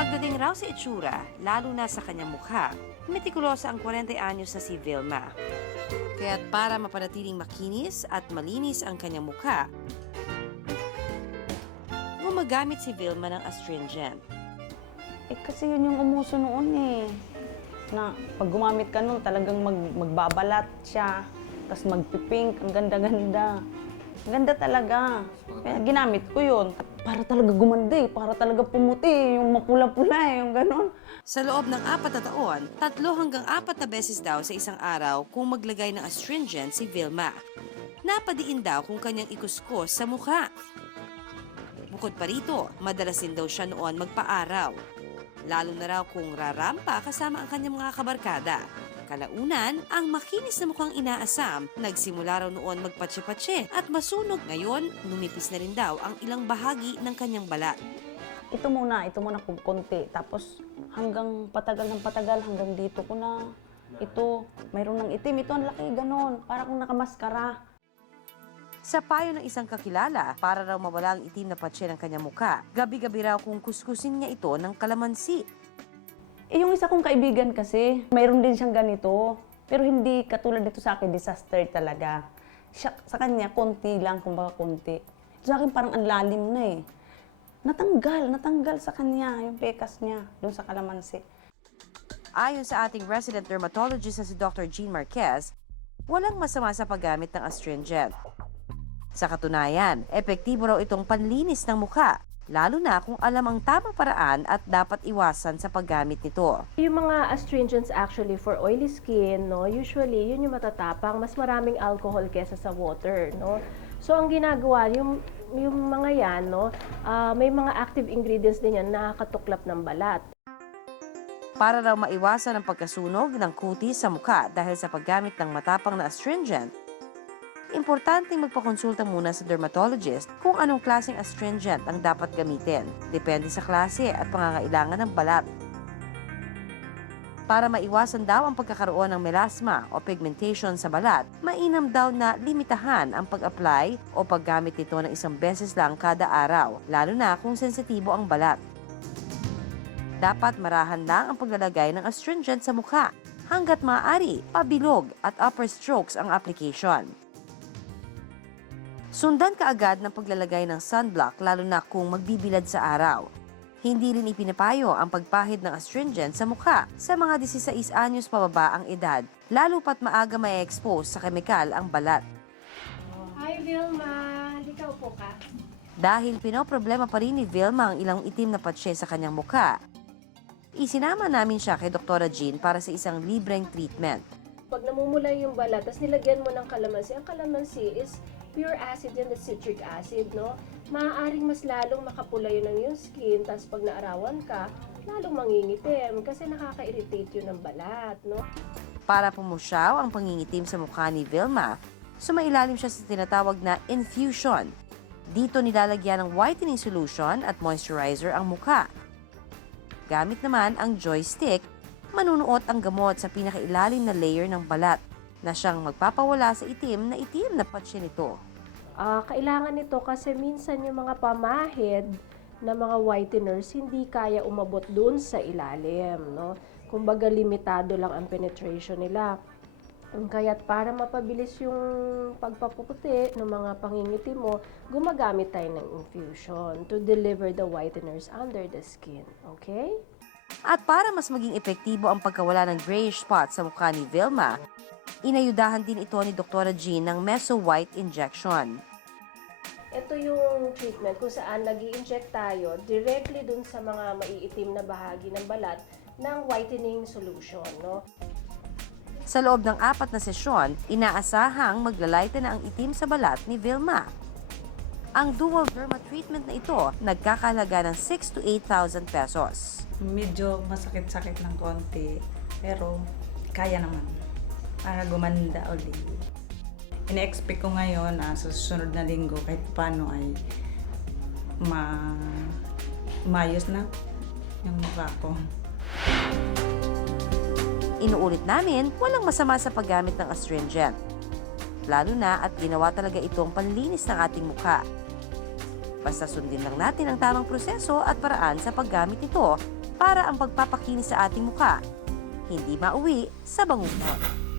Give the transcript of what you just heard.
Pagdating raw sa itsura, lalo na sa kanyang mukha, metikulosa ang 40 anyos na si Vilma. Kaya't para mapanatiling makinis at malinis ang kanyang mukha, gumagamit si Vilma ng astringent. Eh kasi yun yung umuso noon eh. Na pag gumamit ka nun, talagang mag, magbabalat siya. Tapos magpipink, ang ganda-ganda. Ganda talaga. Kaya ginamit ko yun. Para talaga gumanda eh. Para talaga pumuti. Yung mapula-pula eh. Yung ganon. Sa loob ng apat na taon, tatlo hanggang apat na beses daw sa isang araw kung maglagay ng astringent si Vilma. Napadiin daw kung kanyang ikuskus sa mukha. Bukod pa rito, madalas din daw siya noon magpaaraw. Lalo na raw kung rarampa kasama ang kanyang mga kabarkada. Kalaunan, ang makinis na mukhang inaasam, nagsimula raw noon magpatse-patse at masunog. Ngayon, numipis na rin daw ang ilang bahagi ng kanyang balat. Ito muna, ito muna kung konti. Tapos hanggang patagal ng patagal, hanggang dito ko na. Ito, mayroon ng itim. Ito ang laki, ganon. Para kung nakamaskara. Sa payo ng isang kakilala, para raw mawala ang itim na patse ng kanyang muka, gabi-gabi raw kung kuskusin niya ito ng kalamansi. Eh, yung isa kong kaibigan kasi, mayroon din siyang ganito. Pero hindi katulad dito sa akin, disaster talaga. Siya, sa kanya, konti lang, kumbaga konti. Ito sa akin parang ang lalim na eh. Natanggal, natanggal sa kanya yung pekas niya doon sa kalamansi. Ayon sa ating resident dermatologist na si Dr. Jean Marquez, walang masama sa paggamit ng astringent. Sa katunayan, epektibo raw itong panlinis ng mukha, lalo na kung alam ang tamang paraan at dapat iwasan sa paggamit nito. Yung mga astringents actually for oily skin, no, usually yun yung matatapang, mas maraming alcohol kesa sa water, no. So ang ginagawa yung yung mga yan, no, ah, may mga active ingredients din yan na nakakatuklap ng balat. Para raw maiwasan ang pagkasunog ng kutis sa mukha dahil sa paggamit ng matapang na astringent, importanteng magpakonsulta muna sa dermatologist kung anong klaseng astringent ang dapat gamitin. Depende sa klase at pangangailangan ng balat. Para maiwasan daw ang pagkakaroon ng melasma o pigmentation sa balat, mainam daw na limitahan ang pag-apply o paggamit nito ng isang beses lang kada araw, lalo na kung sensitibo ang balat. Dapat marahan lang ang paglalagay ng astringent sa mukha hanggat maaari, pabilog at upper strokes ang application. Sundan kaagad ng paglalagay ng sunblock lalo na kung magbibilad sa araw. Hindi rin ipinapayo ang pagpahid ng astringent sa mukha sa mga 16 anyos pababa ang edad, lalo pat maaga may expose sa kemikal ang balat. Hi Vilma, halika po ka. Dahil pinoproblema pa rin ni Vilma ang ilang itim na patse sa kanyang mukha, isinama namin siya kay Dr. Jean para sa isang libreng treatment. Pag namumula yung balat, tapos nilagyan mo ng kalamansi, ang kalamansi is pure acid yan, the citric acid, no? Maaaring mas lalong makapula yun ng yung skin, tapos pag naarawan ka, lalong mangingitim kasi nakaka-irritate yun ng balat, no? Para pumusyaw ang pangingitim sa mukha ni Vilma, sumailalim siya sa tinatawag na infusion. Dito nilalagyan ng whitening solution at moisturizer ang mukha. Gamit naman ang joystick, manunuot ang gamot sa pinakailalim na layer ng balat na siyang magpapawala sa itim na itim na patsi nito. Ah, kailangan nito kasi minsan yung mga pamahid na mga whiteners hindi kaya umabot dun sa ilalim, no? Kumbaga limitado lang ang penetration nila. Kaya't para mapabilis yung pagpapuputi ng mga pangingiti mo, gumagamit tayo ng infusion to deliver the whiteners under the skin. Okay? At para mas maging epektibo ang pagkawala ng grayish spot sa mukha ni Vilma, inayudahan din ito ni Dr. Jean ng Meso White Injection. Ito yung treatment kung saan nag inject tayo directly dun sa mga maiitim na bahagi ng balat ng whitening solution, no? Sa loob ng apat na sesyon, inaasahang maglalighten na ang itim sa balat ni Vilma. Ang dual derma treatment na ito nagkakahalaga ng 6 to 8,000 pesos. Medyo masakit-sakit ng konti, pero kaya naman. Para gumanda ulit. Ina-expect ko ngayon na sa susunod na linggo kahit paano ay ma mayos na yung mukha ko. Inuulit namin, walang masama sa paggamit ng astringent. Lalo na at ginawa talaga itong panlinis ng ating mukha. Basta sundin lang natin ang tamang proseso at paraan sa paggamit nito para ang pagpapakinis sa ating muka hindi mauwi sa bangungot.